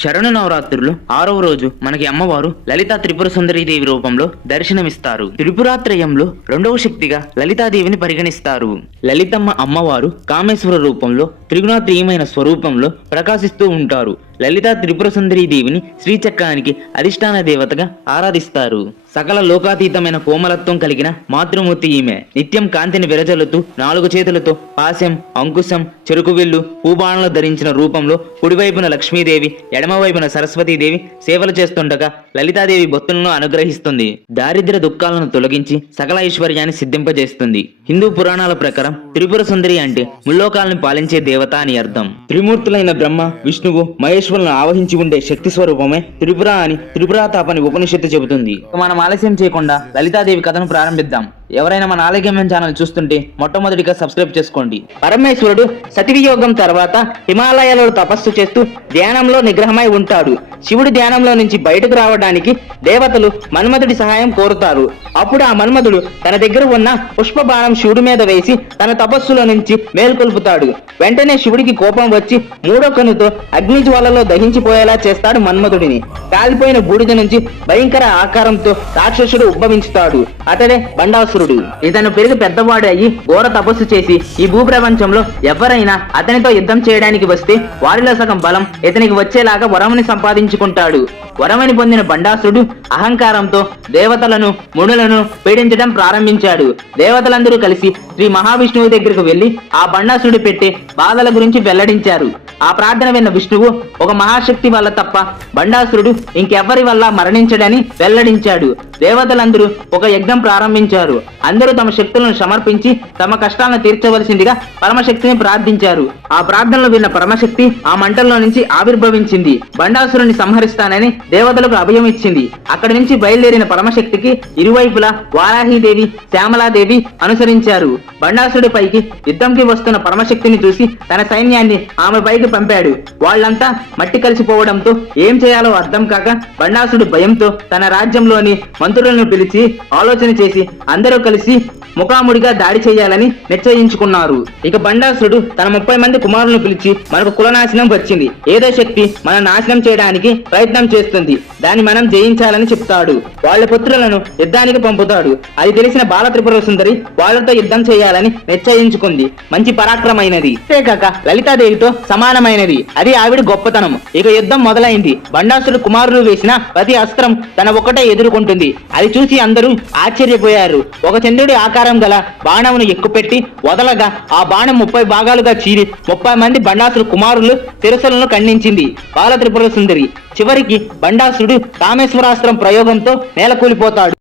శరణు నవరాత్రులు ఆరవ రోజు మనకి అమ్మవారు లలితా త్రిపుర సుందరి దేవి రూపంలో దర్శనమిస్తారు. త్రిపురాత్రయంలో రెండవ శక్తిగా లలితాదేవిని పరిగణిస్తారు. లలితమ్మ అమ్మవారు కామేశ్వర రూపంలో త్రిగుణాత్రియమైన స్వరూపంలో ప్రకాశిస్తూ ఉంటారు. లలితా త్రిపుర సుందరి దేవిని శ్రీచక్రానికి అధిష్టాన దేవతగా ఆరాధిస్తారు. సకల లోకాతీతమైన కోమలత్వం కలిగిన మాతృమూర్తి ఈమె. నిత్యం కాంతిని విరజల్లుతూ నాలుగు చేతులతో పాశం అంకుశం చెరుకు విల్లు పూబాణలు ధరించిన రూపంలో కుడివైపున లక్ష్మీదేవి ఎడమవైపున సరస్వతీదేవి సేవలు చేస్తుండగా లలితాదేవి భక్తులను అనుగ్రహిస్తుంది. దారిద్ర దుఃఖాలను తొలగించి సకల ఐశ్వర్యాన్ని సిద్ధింపజేస్తుంది. హిందూ పురాణాల ప్రకారం త్రిపుర సుందరి అంటే ముల్లోకాలను పాలించే దేవత అని అర్థం. త్రిమూర్తులైన బ్రహ్మ విష్ణువు మహేశ్వరులను ఆవహించి ఉండే శక్తి స్వరూపమే త్రిపుర అని త్రిపురాతాపని ఉపనిషత్తు చెబుతుంది. మనం ఆలస్యం చేయకుండా లలితాదేవి కథను ప్రారంభిద్దాం. ఎవరైనా మన ఆలయగమ్యం ఛానల్ చూస్తుంటే మొట్టమొదటిగా సబ్స్క్రైబ్ చేసుకోండి. పరమేశ్వరుడు సతివియోగం తర్వాత హిమాలయాలలో తపస్సు చేస్తూ ధ్యానంలో నిగ్రహమై ఉంటాడు. శివుడి ధ్యానంలో నుంచి బయటకు రావడానికి దేవతలు మన్మధుడి సహాయం కోరుతారు. అప్పుడు ఆ మన్మధుడు తన దగ్గర ఉన్న పుష్ప బాణం శివుడి మీద వేసి తన తపస్సులో నుంచి మేల్కొల్పుతాడు. వెంటనే శివుడికి కోపం వచ్చి మూడో కనుతో అగ్ని జ్వాలలో దహించిపోయేలా చేస్తాడు మన్మధుడిని. కాలిపోయిన బూడిద నుంచి భయంకర ఆకారంతో రాక్షసుడు ఉద్భవించుతాడు. అతడే బండాసురుడు. ఇతను పెరిగి పెద్దవాడు అయ్యి ఘోర తపస్సు చేసి ఈ భూప్రపంచంలో ఎవరైనా అతనితో యుద్ధం చేయడానికి వస్తే వారిలో సగం బలం ఇతనికి వచ్చేలాగా వరముని సంపాదించుకుంటాడు. వరమని పొందిన బండాసురుడు అహంకారంతో దేవతలను మునులను పీడించడం ప్రారంభించాడు. దేవతలందరూ కలిసి శ్రీ మహావిష్ణువు దగ్గరకు వెళ్ళి ఆ బండాసురుడు పెట్టే బాధల గురించి వెల్లడించారు. ఆ ప్రార్థన విన్న విష్ణువు ఒక మహాశక్తి వల్ల తప్ప బండాసురుడు ఇంకెవ్వరి వల్ల మరణించడని వెల్లడించాడు. దేవతలందరూ ఒక యజ్ఞం ప్రారంభించారు. అందరూ తమ శక్తులను సమర్పించి తమ కష్టాలను తీర్చవలసిందిగా పరమశక్తిని ప్రార్థించారు. ఆ ప్రార్థనలు విన్న పరమశక్తి ఆ మంటల్లో నుంచి ఆవిర్భవించింది. బండాసురుని సంహరిస్తానని దేవతలకు అభయం ఇచ్చింది. అక్కడి నుంచి బయలుదేరిన పరమశక్తికి ఇరువైపులా వారాహీదేవి శ్యామలాదేవి అనుసరించారు. బండాసురుడి పైకి యుద్ధంకి వస్తున్న పరమశక్తిని చూసి తన సైన్యాన్ని ఆమె పైకి పంపాడు. వాళ్ళంతా మట్టి కలిసిపోవడంతో ఏం చేయాలో అర్థం కాక బండాసుడు భయంతో తన రాజ్యంలోని మంత్రులను పిలిచి ఆలోచన చేసి అందరూ కలిసి ముఖాముడిగా దాడి చేయాలని నిశ్చయించుకున్నారు. ఇక బండాసుడు తన ముప్పై మంది కుమారులను పిలిచి మనకు కులనాశనం వచ్చింది. ఏదో శక్తి మన నాశనం చేయడానికి ప్రయత్నం చేస్తుంది. దాన్ని మనం జయించాలని చెప్తాడు. వాళ్ళ పుత్రులను యుద్ధానికి పంపుతాడు. అది తెలిసిన బాల త్రిపుర సుందరి వాళ్ళతో యుద్ధం చేయాలని నిశ్చయించుకుంది. మంచి పరాక్రమైనది. అంతేకాక లలితాదేవితో సమానమైనది అది ఆవిడ గొప్పతనం. ఇక యుద్ధం మొదలైంది. బండాసుడు కుమారులు వేసిన ప్రతి అస్త్రం తన ఒకటే ఎదుర్కొంటుంది. అది చూసి అందరూ ఆశ్చర్యపోయారు. ఒక చంద్రుడి ఆకారం గల బాణమును ఎక్కుపెట్టి వదలగా ఆ బాణం ముప్పై భాగాలుగా చీరి ముప్పై మంది బండాసుడు కుమారులు తిరుసలను ఖండించింది. బాల త్రిపుర సుందరి. చివరికి బండాసుడు రామేశ్వరాస్త్రం ప్రయోగంతో నేలకూలిపోతాడు.